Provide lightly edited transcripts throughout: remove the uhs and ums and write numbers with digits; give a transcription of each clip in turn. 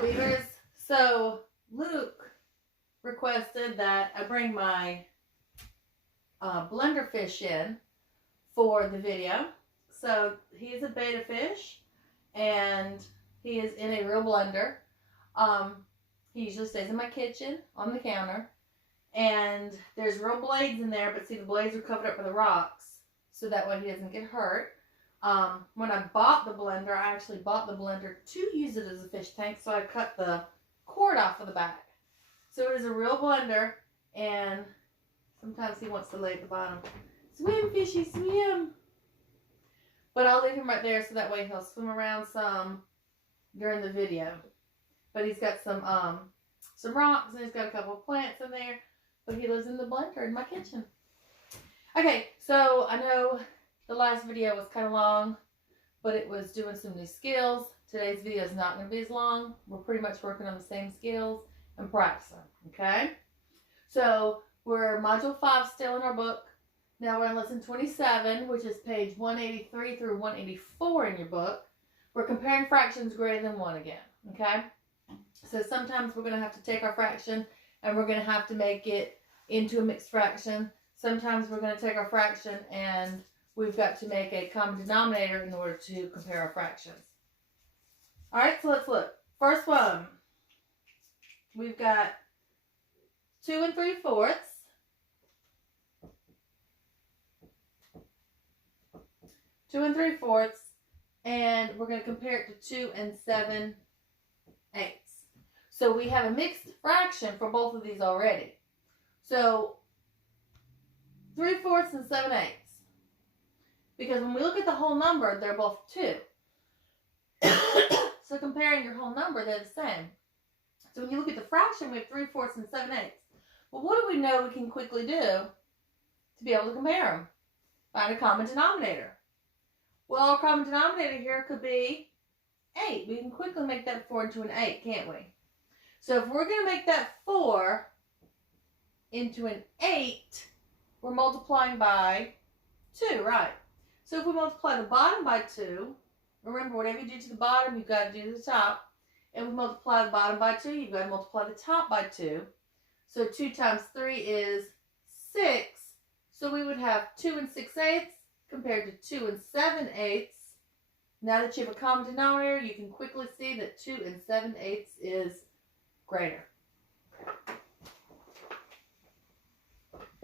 Beavers. So Luke requested that I bring my blender fish in for the video. So he's a betta fish and he is in a real blender. He usually stays in my kitchen on the counter, and there's real blades in there, but see, the blades are covered up with the rocks so that way he doesn't get hurt. When I bought the blender, I actually bought the blender to use it as a fish tank, so I cut the cord off of the back. So it is a real blender, and sometimes he wants to lay at the bottom. Swim, fishy, swim! But I'll leave him right there so that way he'll swim around some during the video. But he's got some rocks, and he's got a couple of plants in there, but he lives in the blender in my kitchen. Okay, so I know the last video was kind of long, but it was doing some new skills. Today's video is not going to be as long. We're pretty much working on the same skills and practicing, okay? So we're module 5 still in our book. Now we're on lesson 27, which is page 183 through 184 in your book. We're comparing fractions greater than 1 again, okay? So sometimes we're going to have to take our fraction and we're going to have to make it into a mixed fraction. Sometimes we're going to take our fraction and we've got to make a common denominator in order to compare our fractions. All right, so let's look. First one, we've got 2 3/4. 2 3/4, and we're going to compare it to 2 7/8. So we have a mixed fraction for both of these already. So 3/4 and 7/8. Because when we look at the whole number, they're both 2. So comparing your whole number, they're the same. So when you look at the fraction, we have 3/4 and 7/8. Well, what do we know we can quickly do to be able to compare them? Find a common denominator. Well, our common denominator here could be 8. We can quickly make that 4 into an 8, can't we? So if we're going to make that 4 into an 8, we're multiplying by 2, right? So if we multiply the bottom by 2, remember, whatever you do to the bottom, you've got to do to the top. If we multiply the bottom by 2, you've got to multiply the top by 2. So 2 times 3 is 6. So we would have 2 6/8 compared to 2 7/8. Now that you have a common denominator, you can quickly see that 2 7/8 is greater.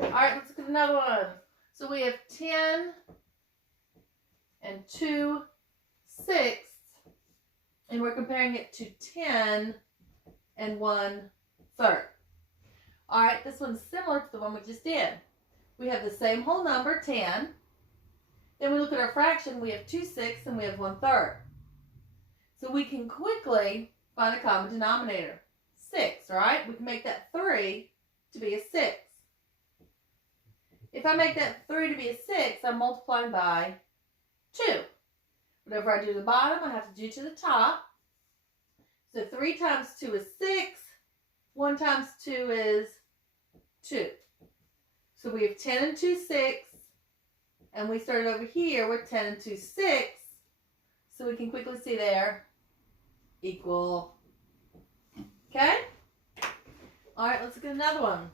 All right, let's look at another one. So we have 10 2/6, and we're comparing it to 10 1/3. All right, this one's similar to the one we just did. We have the same whole number, 10. Then we look at our fraction, we have 2/6 and we have 1/3. So we can quickly find a common denominator. 6, right? We can make that 3 to be a 6. If I make that 3 to be a 6, I'm multiplying by 2. Whatever I do to the bottom, I have to do to the top. So 3 times 2 is 6. 1 times 2 is 2. So we have 10 2/6. And we started over here with 10 2/6. So we can quickly see there, equal. Okay? All right, let's look at another one.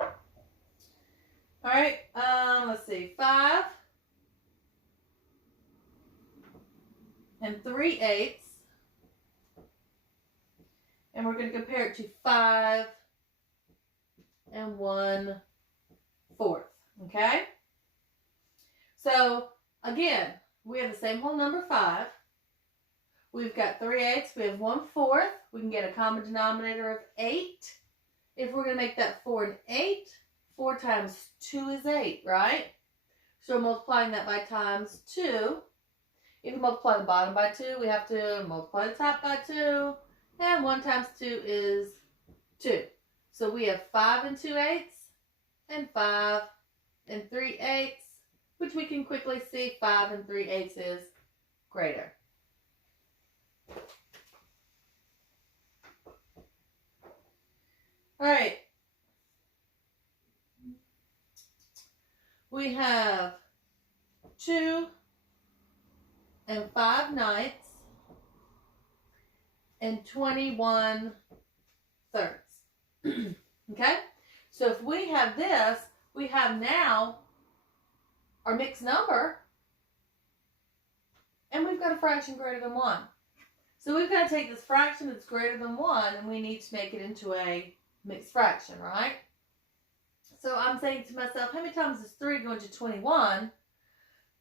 All right, let's see. 5 3/8. And we're going to compare it to 5 1/4. Okay? So, again, we have the same whole number, 5. We've got 3/8. We have 1/4. We can get a common denominator of 8. If we're going to make that 4 and 8, 4 times 2 is 8, right? So we're multiplying that by times 2. If we multiply the bottom by 2, we have to multiply the top by 2. And 1 times 2 is 2. So we have 5 2/8 and 5 3/8, which we can quickly see 5 3/8 is greater. All right. We have 2 5/9. and 21 thirds. Okay? So if we have this, we have now our mixed number, and we've got a fraction greater than 1. So we've got to take this fraction that's greater than 1, and we need to make it into a mixed fraction, right? So I'm saying to myself, how many times is 3 going to 21?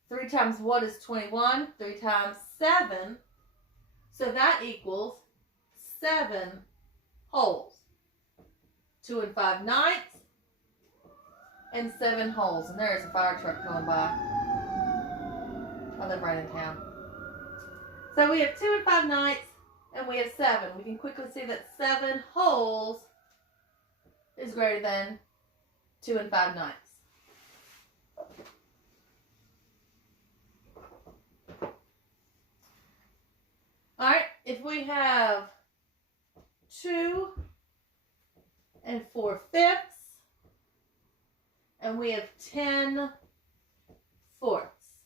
3 times what is 21? 3 times 7. So that equals 7 wholes. 2 5/9, and 7 wholes. And there's a fire truck going by. I live right in town. So we have 2 5/9, and we have 7. We can quickly see that 7 wholes is greater than 2 5/9. All right, if we have 2 4/5, and we have 10 fourths,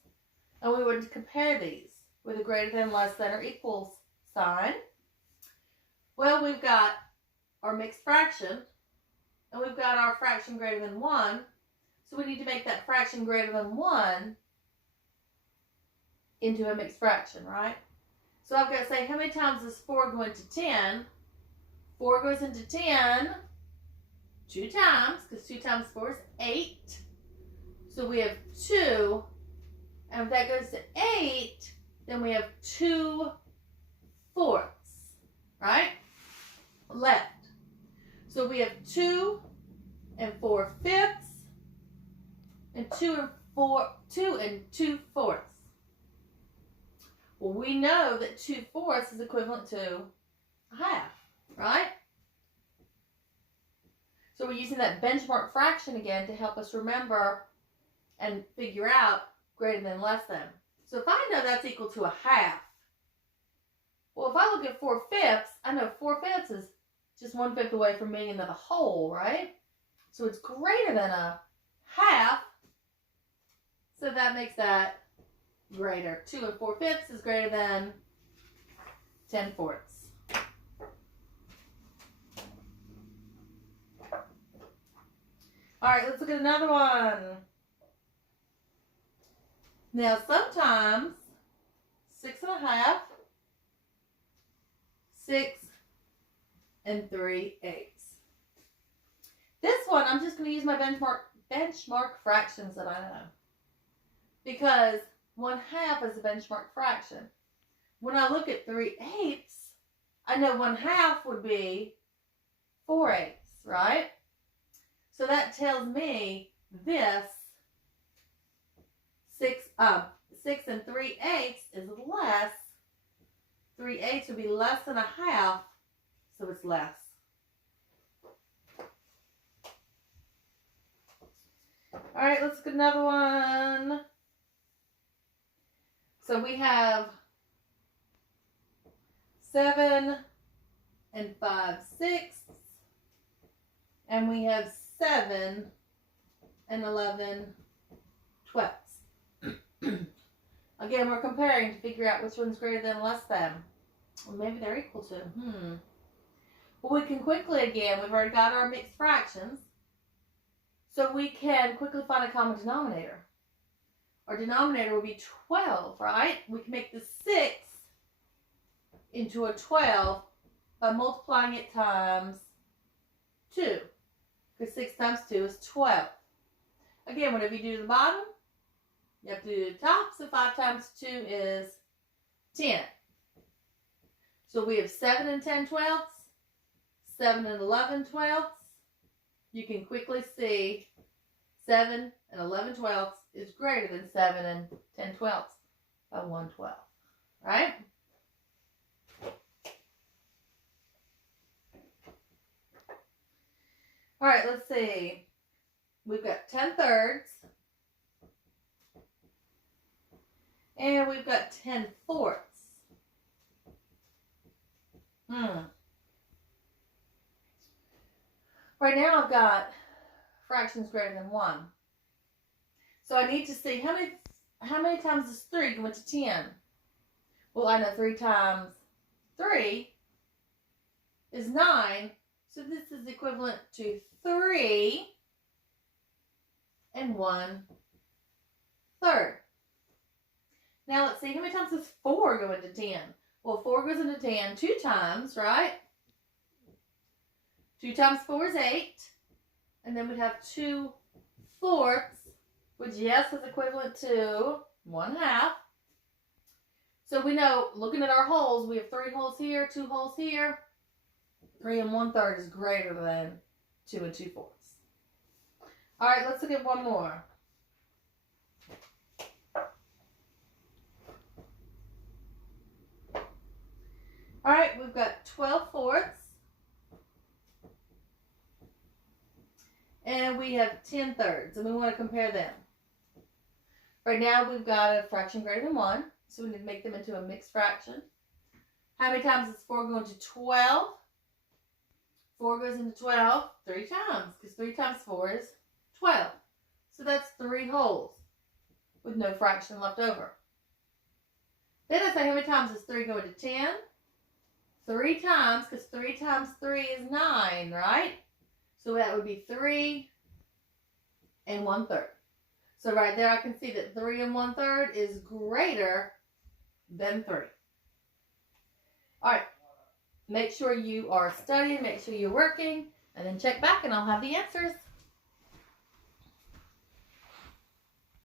and we were to compare these with a greater than, less than, or equals sign, well, we've got our mixed fraction, and we've got our fraction greater than 1, so we need to make that fraction greater than 1 into a mixed fraction, right? So I've got to say, how many times is 4 going to 10? 4 goes into 10 2 times, because 2 times 4 is 8. So we have 2, and if that goes to 8, then we have 2 fourths, right? Left. So we have 2 4/5, and 2 2 fourths. Well, we know that 2 fourths is equivalent to a half, right? So we're using that benchmark fraction again to help us remember and figure out greater than, less than. So if I know that's equal to a half, well, if I look at 4/5, I know 4/5 is just 1/5 away from being another whole, right? So it's greater than a half, so that makes that greater. 2 4/5 is greater than 10 fourths. All right, let's look at another one. Now, sometimes 6 1/2, 6 3/8. This one, I'm just going to use my benchmark fractions that I know, because 1/2 is a benchmark fraction. When I look at 3/8, I know 1/2 would be 4/8, right? So that tells me this 6 3/8 is less. 3/8 would be less than a half, so it's less. All right, let's get another one. So we have 7 5/6, and we have 7 11/12. Again, we're comparing to figure out which one's greater than, less than. Or maybe they're equal to. Well, we can quickly, again, we've already got our mixed fractions, so we can quickly find a common denominator. Our denominator will be 12, right? We can make the 6 into a 12 by multiplying it times 2. Because 6 times 2 is 12. Again, whenever you do the bottom, you have to do the top. So 5 times 2 is 10. So we have 7 10/12, 7 11/12. You can quickly see 7 11/12 is greater than 7 10/12 by 1/12. Right? All right, let's see. We've got 10 thirds. And we've got 10 fourths. Right now I've got fractions greater than 1. So I need to see how many times is 3 going to 10? Well, I know 3 times 3 is 9. So this is equivalent to 3 1/3. Now let's see, how many times does 4 go into 10? Well, 4 goes into 10 2 times, right? 2 times 4 is 8. And then we have 2/4, which, yes, is equivalent to 1/2. So we know, looking at our holes, we have 3 holes here, 2 holes here. 3 1/3 is greater than 2 2/4. All right, let's look at one more. All right, we've got 12/4. And we have 10/3, and we want to compare them. Right now, we've got a fraction greater than 1, so we need to make them into a mixed fraction. How many times does 4 go into 12? 4 goes into 12 3 times, because 3 times 4 is 12. So that's 3 wholes with no fraction left over. Then I say, how many times does 3 go into 10? 3 times, because 3 times 3 is 9, right? So that would be 3 1/3. So right there I can see that 3 1/3 is greater than 3. All right. Make sure you are studying, make sure you're working, and then check back and I'll have the answers.